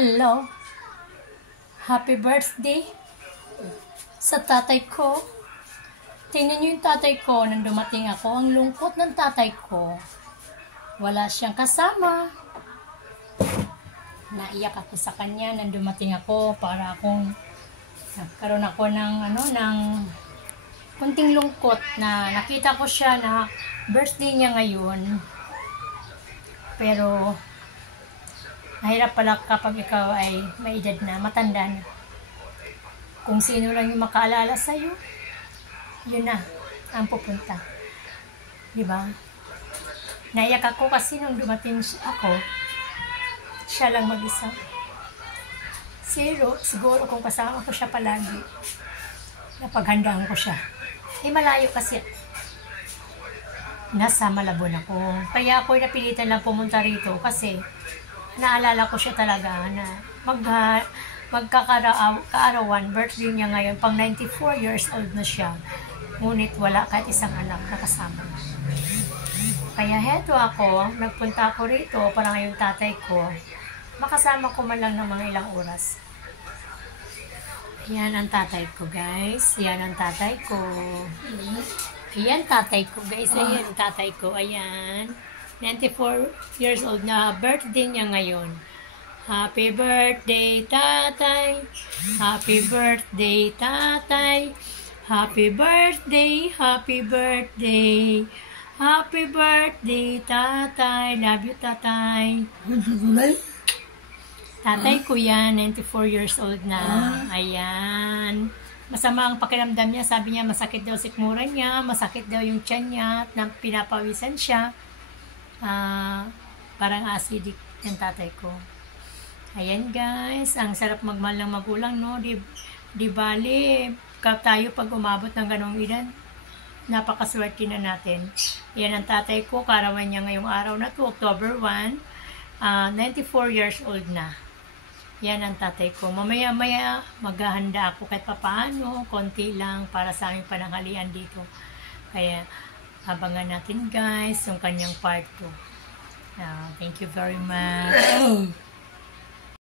Hello. Happy birthday sa tatay ko. Tingnan niyo yung tatay ko nang dumating ako. Ang lungkot ng tatay ko. Wala siyang kasama. Naiyak ako sa kanya nang dumating ako para akong nagkaroon ako ng kunting lungkot na nakita ko siya na birthday niya ngayon. Pero mahirap pala kapag ikaw ay may edad na, matanda na. Kung sino lang yung makaalala sa'yo, yun na ang pupunta. Diba? Naiyak ako kasi nung dumating ako, siya lang mag-isa. Siguro kung kasama ko siya palagi, napaghandaan ko siya. Malayo kasi. Nasa Malabon ako. Kaya ako napilitan lang pumunta rito kasi naalala ko siya talaga na magkakaarawan, birthday niya ngayon, pang 94 years old na siya. Ngunit wala kahit isang anak na kasama. Kaya heto ako, nagpunta ako rito para ngayong tatay ko, makasama ko man lang ng mga ilang oras. Yan ang tatay ko, guys. Yan ang tatay ko. Ayan tatay ko, guys. Ayan tatay ko. Ayan. 94 years old na, birthday niya ngayon. Happy birthday, tatay. Happy birthday, tatay. Happy birthday, happy birthday. Happy birthday, tatay. Love you, tatay. Tatay ko yan, 94 years old na. Ayan. Masama ang pakiramdam niya. Sabi niya, masakit daw sikmura niya. Masakit daw yung tiyan niya. Pinapawisan siya. Parang acidic yung tatay ko. Ayan guys, ang sarap magmahal ng magulang, no? Di bali, tayo pag umabot ng ganong edad, napakaswerte na natin. Yan ang tatay ko, karawan niya ngayong araw na to, October 1, 94 years old na. Yan ang tatay ko. Mamaya-maya maghahanda ako kahit papaano, konti lang para sa aming pananghalian dito. Kaya abangan natin guys yung kanyang part 2. Thank you very much.